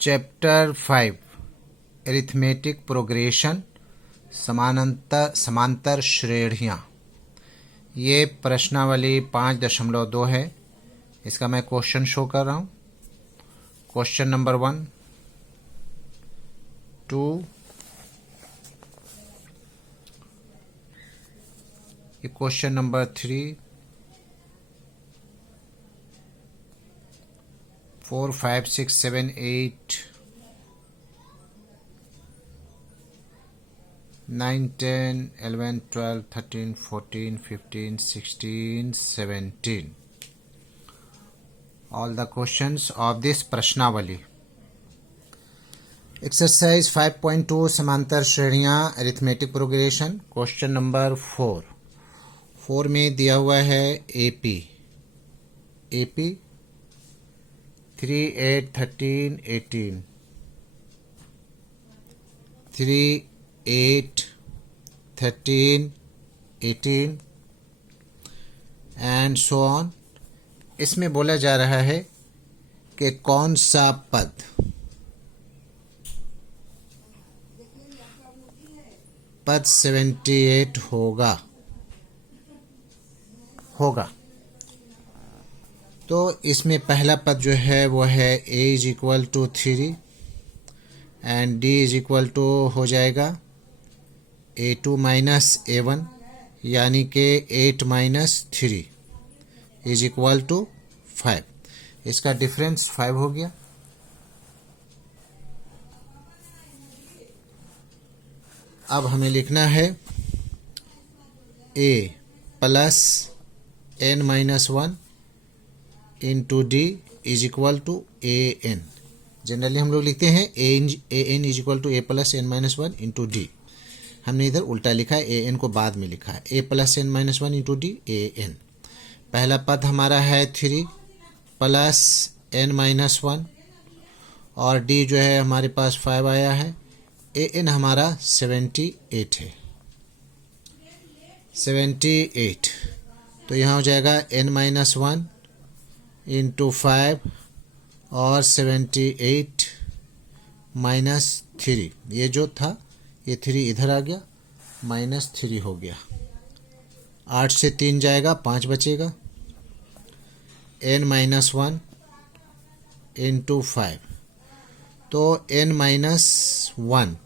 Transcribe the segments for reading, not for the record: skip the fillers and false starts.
Chapter 5 arithmetic progression समांतर श्रेणियाँ। ये प्रश्नावली 5.2 है। इसका मैं क्वेश्चन शो कर रहा हूँ। क्वेश्चन नंबर 1, 2, ये question number 3, 4, 5, 6, 7, 8, 9, 10, 11, 12, 13, 14, 15, 16, 17. All the questions of this प्रश्नावली। एक्सरसाइज 5.2 समांतर श्रेणियाँ अरिथमेटिक प्रोग्रेशन। क्वेश्चन नंबर 4 में दिया हुआ है AP 3, 8, 13, 18, 3, 8, 13, 18 एंड सो ऑन। इसमें बोला जा रहा है कि कौन सा पद पद 78 होगा। तो इसमें पहला पद जो है वो है a = 3 एंड d = हो जाएगा a2 - a1 यानी कि 8 - 3 = 5। इसका डिफरेंस 5 हो गया। अब हमें लिखना है a + n-1 into D = an। Generally हम लोग लिखते हैं an = a + n-1 into D. हमने इधर उल्टा लिखा है, an को बाद में लिखा है, a + n-1 into D an। पहला पद हमारा है 3 + n-1 और d जो है हमारे पास 5 आया है। an हमारा 78 है, 78। तो यहाँ हो जाएगा n-1 इंटू 5 और 78 - 3। ये जो था ये 3 इधर आ गया, -3 हो गया। 8 से 3 जाएगा, 5 बचेगा। n-1 इंटू 5, तो n-1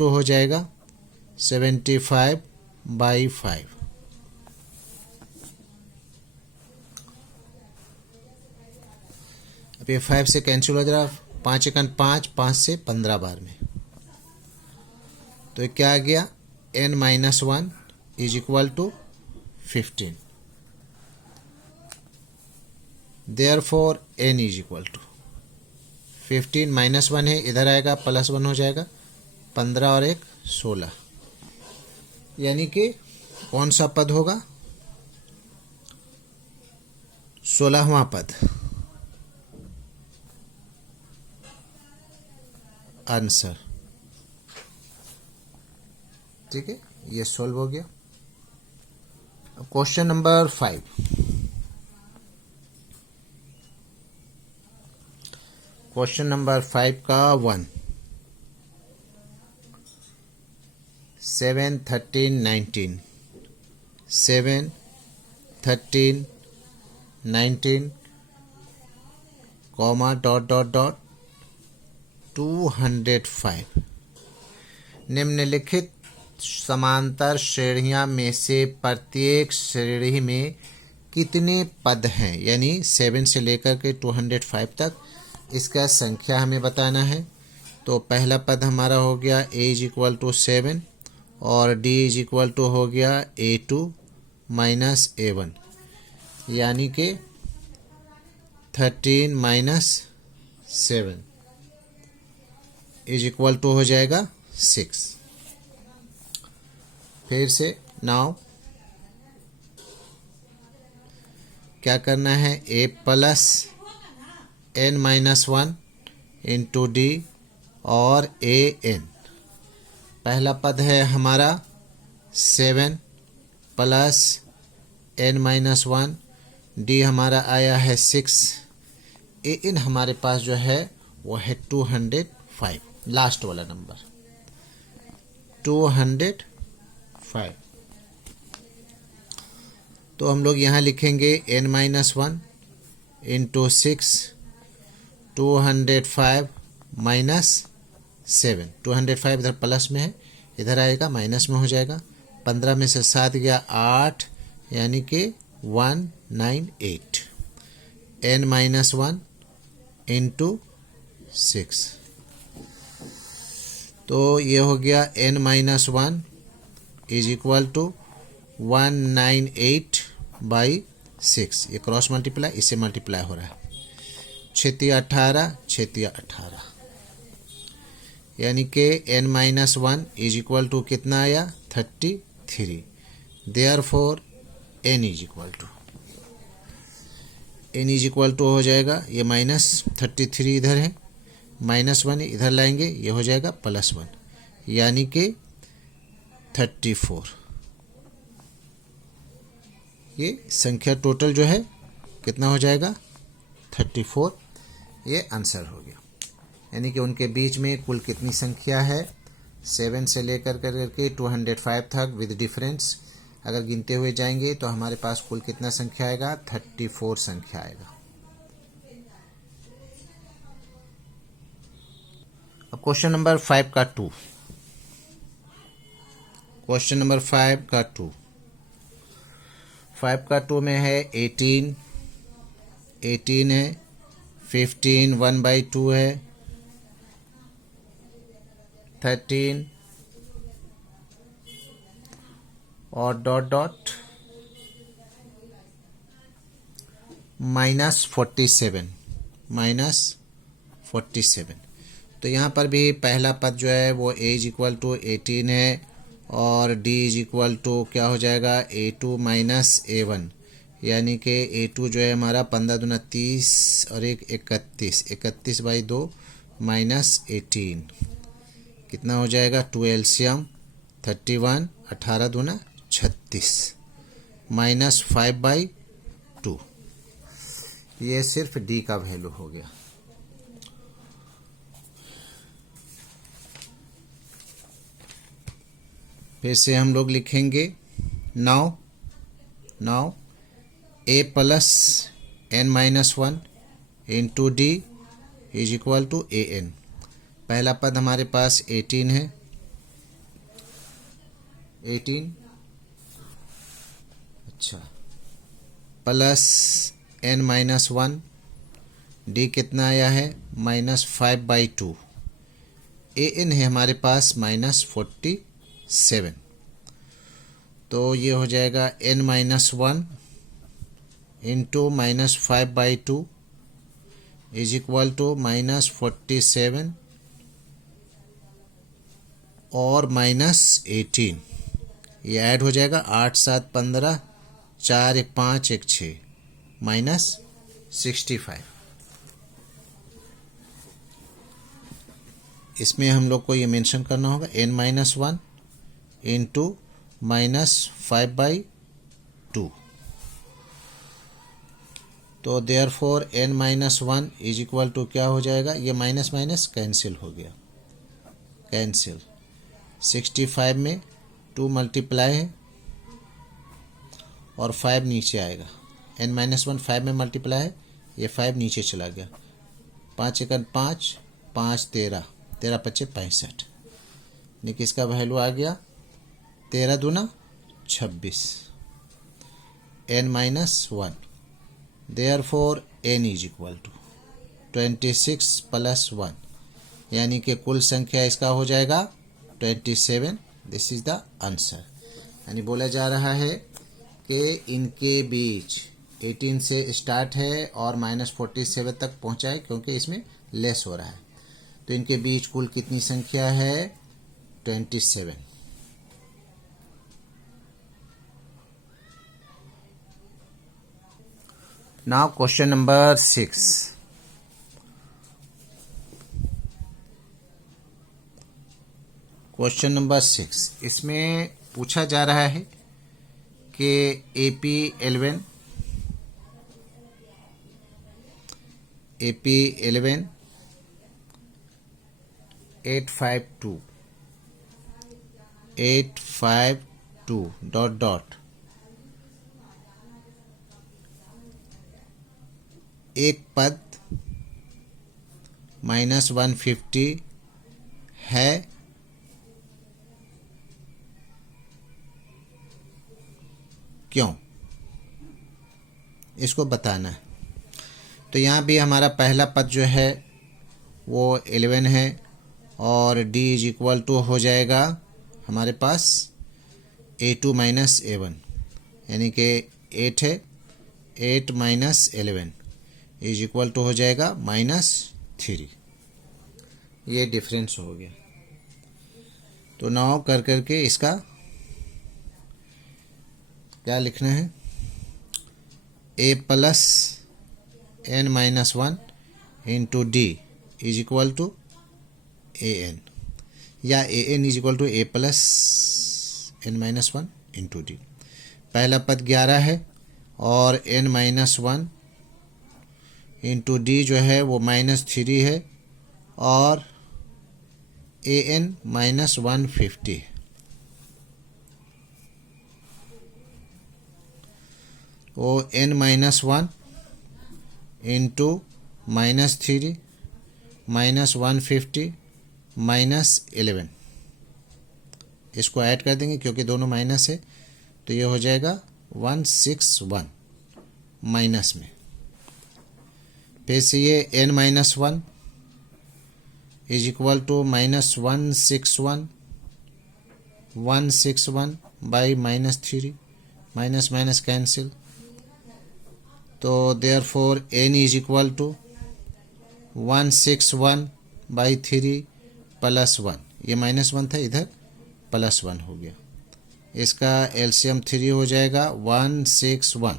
= हो जाएगा 75/5। अब ये 5 से कैंसिल हो जाएगा, 5 × 5, 5 से 15 बार में। तो क्या आ गया, n-1 = 15। Therefore n = 15 -1 है, इधर आएगा, +1 हो जाएगा, 15 और 1 16। यानी कि कौन सा पद होगा, 16वां पद। आंसर ठीक है, ये सॉल्व हो गया। अब क्वेश्चन नंबर 5। क्वेश्चन नंबर 5 का 1, 7, 13, 19, 7, 13, 19, कॉमा ... 205। निम्नलिखित समांतर श्रेणियां में से प्रत्येक श्रेणी में कितने पद हैं, यानी 7 से लेकर के 205 तक इसका संख्या हमें बताना है। तो पहला पद हमारा हो गया a = 7 और d = हो गया a2 - a1 यानी कि 13 - 7 = हो जाएगा 6। फिर से नाउ क्या करना है, a + n-1 इंटू डी और an। पहला पद है हमारा 7 + n-1, डी हमारा आया है 6, an हमारे पास जो है वो है 205, लास्ट वाला नंबर 205। तो हम लोग यहाँ लिखेंगे n-1 इंटू 6, 205 माइनस 7। 205 इधर प्लस में है, इधर आएगा माइनस में हो जाएगा। 15 में से 7 गया 8, यानी कि 198। n-1 इंटू 6, तो ये हो गया n-1 इज इक्वल टू 198/6। ये क्रॉस मल्टीप्लाई, इससे मल्टीप्लाई हो रहा है। 6×18, 6×18, यानी कि n-1 इज इक्वल टू कितना आया? 33। Therefore n is equal to हो जाएगा, ये -33 इधर है, -1 इधर लाएंगे, ये हो जाएगा +1, यानी कि 34। ये संख्या टोटल जो है कितना हो जाएगा? 34। ये आंसर हो गया। यानी कि उनके बीच में कुल कितनी संख्या है? 7 से लेकर करके 205 तक विद डिफरेंस अगर गिनते हुए जाएंगे तो हमारे पास कुल कितना संख्या आएगा? 34 संख्या आएगा। अब क्वेश्चन नंबर 5 का 2। क्वेश्चन नंबर 5 का 2। 5 का 2 में है 18 है, 15 1/2 है, 13 और डॉट डॉट -47। तो यहाँ पर भी पहला पद जो है वो a इज इक्वल टू 18 है और d इज इक्वल टू क्या हो जाएगा? a2 माइनस a1, यानी कि a2 जो है हमारा 15 दूना 30 और 31, 31/2 -18 कितना हो जाएगा? 2 एलसीएम 31, 18 दूना 36 -5/2। ये सिर्फ d का वैल्यू हो गया। फिर से हम लोग लिखेंगे now a plus n-1 into d is equal to an। पहला पद हमारे पास 18 है, 18 अच्छा, प्लस n-1, d कितना आया है? -5/2। an है हमारे पास -47, तो ये हो जाएगा n-1 into -5/2 is equal to -47 और -18। ये ऐड हो जाएगा, 8 7 15, 4 1 5 1 6 -65। इसमें हम लोग को ये मेंशन करना होगा n-1 इंटू -5/2। तो therefore n-1 is equal to क्या हो जाएगा? ये माइनस माइनस कैंसिल हो गया, कैंसिल। 65 में 2 मल्टीप्लाई है और 5 नीचे आएगा। n-1 5 में मल्टीप्लाई है, ये 5 नीचे चला गया। 5 1 5, 5 13, 13 5 65, यानी कि इसका वैल्यू आ गया 13 दूना 26 n-1। Therefore n is equal to 26 + 1, यानी कि कुल संख्या इसका हो जाएगा 27। This is the answer. यानी बोला जा रहा है कि इनके बीच 18 से स्टार्ट है और -47 तक पहुंचा है, क्योंकि इसमें लेस हो रहा है। तो इनके बीच कुल कितनी संख्या है? 27। Now question number 6। Question number 6, इसमें पूछा जा रहा है कि AP11 AP11 852 852 डॉट डॉट एक पद -150 है क्यों, इसको बताना है। तो यहाँ भी हमारा पहला पद जो है वो 11 है और d इज इक्वल टू हो जाएगा हमारे पास a2 माइनस a1, यानी कि 8 है, 8 माइनस 11 इज इक्वल टू हो जाएगा -3। ये डिफरेंस हो गया। तो नाउ कर करके इसका क्या लिखना है, a plus n minus 1 into D is equal to A n, या a n is equal to a plus n minus 1 into d. पहला पद 11 है और n माइनस 1 इंटू डी जो है वो -3 है और ए एन माइनस 150 है। वो n माइनस 1 इंटू -3 -150 -11, इसको ऐड कर देंगे क्योंकि दोनों माइनस है, तो ये हो जाएगा 161 माइनस में। फिर से ये n minus 1 is equal to -161 by -3, minus minus cancel, तो therefore n is equal to 161 by 3 plus 1, ये -1 था, इधर +1 हो गया। इसका एलसीएम 3 हो जाएगा 161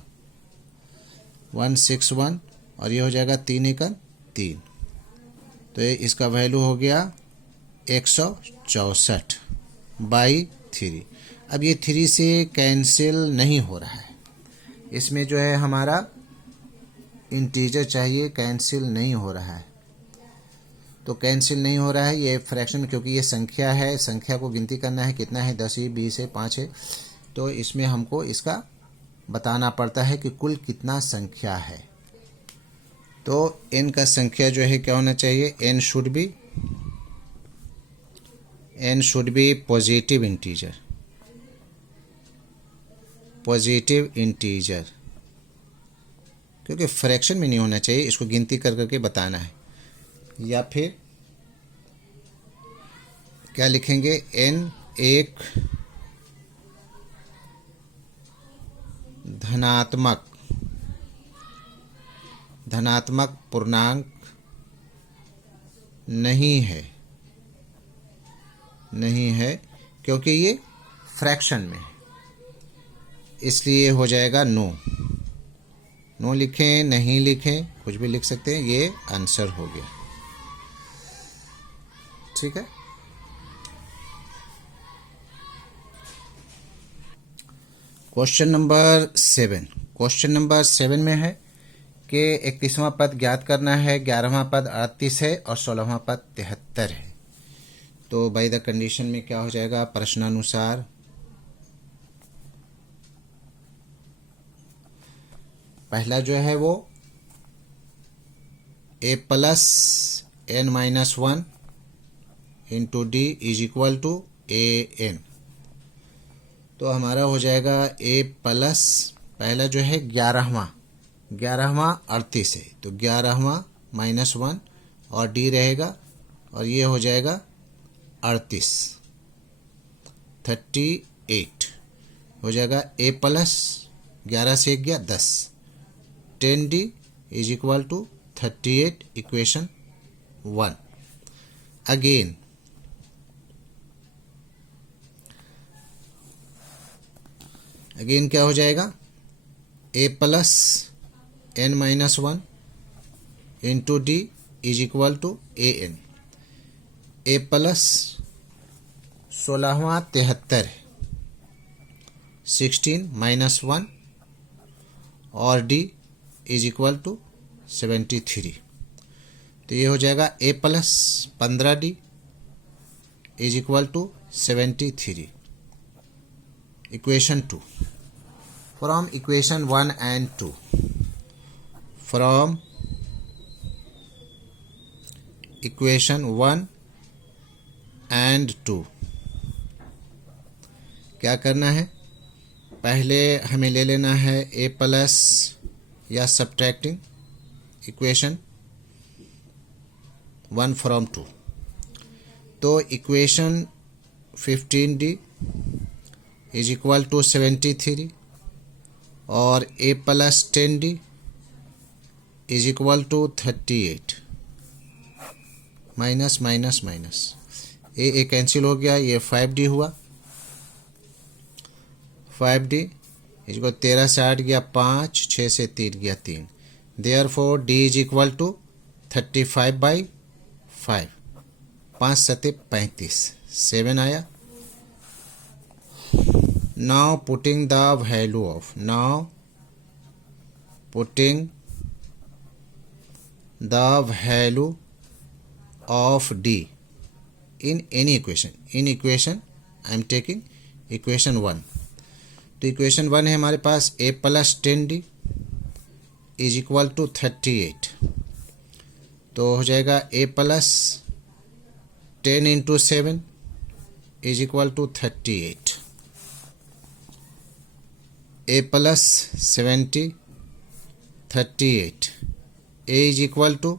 और ये हो जाएगा 3 एकड़ 3, तो इसका वैल्यू हो गया 164 बाई 3। अब ये 3 से कैंसिल नहीं हो रहा है, इसमें जो है हमारा इंटीजर चाहिए, कैंसिल नहीं हो रहा है। तो कैंसिल नहीं हो रहा है ये फ्रैक्शन में, क्योंकि ये संख्या है, संख्या को गिनती करना है, कितना है 10 है 20 है 5 है, तो इसमें हमको इसका बताना पड़ता है कि कुल कितना संख्या है। तो n का संख्या जो है क्या होना चाहिए, n should be positive integer, क्योंकि फ्रैक्शन में नहीं होना चाहिए, इसको गिनती कर करके बताना है। या फिर क्या लिखेंगे, n एक धनात्मक पूर्णांक नहीं है क्योंकि ये फ्रैक्शन में है, इसलिए हो जाएगा नो लिखें, नहीं लिखें, कुछ भी लिख सकते हैं, ये आंसर हो गया। ठीक है। क्वेश्चन नंबर 7 में है कि 31वां पद ज्ञात करना है, 11वां पद 38 है और 16वां पद 73 है। तो बाय द कंडीशन में क्या हो जाएगा, प्रश्नानुसार पहला जो है वो a plus n minus 1 into D is equal to A N. तो हमारा हो जाएगा a प्लस, पहला जो है 11वां 38 है, तो 11वां -1 और d रहेगा और ये हो जाएगा 38 हो जाएगा। a प्लस 11 से 1 गया 10, 10d is equal to 38 equation 1। Again क्या हो जाएगा, a plus n minus 1 into D is equal to A n. a plus 16वां 73 16 माइनस 1 और d इज इक्वल टू 73, तो ये हो जाएगा a plus 15d is equal to 73. Equation 2. From equation 1 and 2. From equation 1 and 2. क्या करना है? पहले हमें ले लेना है a प्लस या सब्ट्रैक्टिंग इक्वेशन 1 फ्रॉम 2. तो equation 15D is equal to 73 और a plus 10D is equal to 38. Minus minus minus A cancel हो गया, ये 5D हुआ. 5D इज इक्वल 13 से 8 गया 5, 6 से 3 गया 3. Therefore D is equal to 35/5. 5 सते 35, 7 आया. Now putting the value of D in any equation. In equation I am taking equation 1. तो equation 1 है हमारे पास a plus 10D is equal to 38. तो हो जाएगा a plus 10 into 7 is equal to 38. a plus 70 38. a is equal to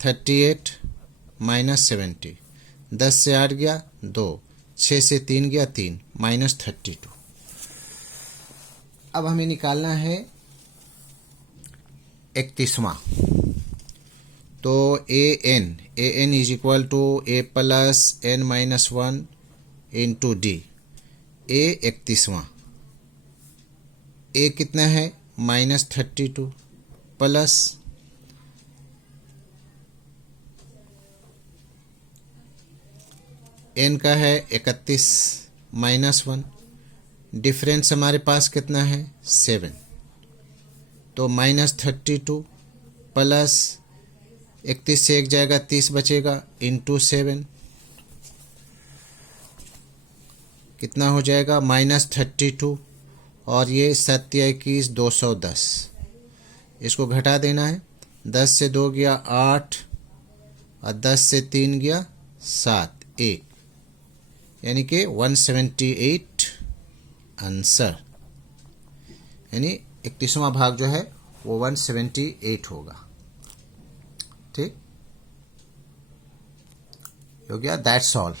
38 minus 70. 10 से 8 गया 2, 6 से 3 गया 3, माइनस 32. अब हमें निकालना है 31वां. तो an is equal to a plus n minus 1 into D. a 31वां. a कितना है? माइनस 32 प्लस n का है 31 माइनस 1. डिफरेंस हमारे पास कितना है? 7. तो माइनस 32 प्लस 31 से 1 जाएगा 30 बचेगा इंटू 7 कितना हो जाएगा? माइनस 32 और ये 7 21 210. इसको घटा देना है. 10 से 2 गया 8 और 10 से 3 गया 7, 1, यानी कि 178 आंसर. यानी 31वां भाग जो है वो 178 होगा. ठीक हो गया. That's all.